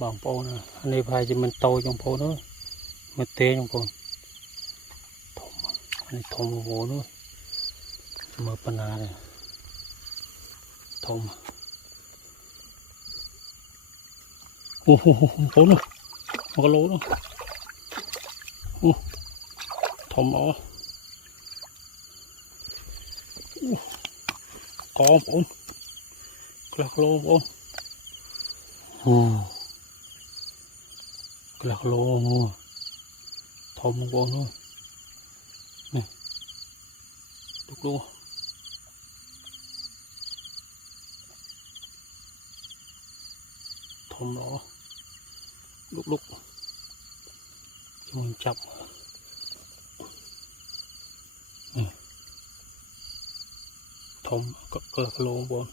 บางโปนะอันนี้พายจะมันโตจังโปนู้นมันเตะจังโปทมอันนี้ทมโหนู้นมือปนาเลยทมโอ้โหโปนู้นมันก็โลนู้นทมเอากองโปนกระโลโปนกระโลงูทอมโปนู้นนี่ลูกทอมหรอลูกช่วยจับทอมก็กระโลโปน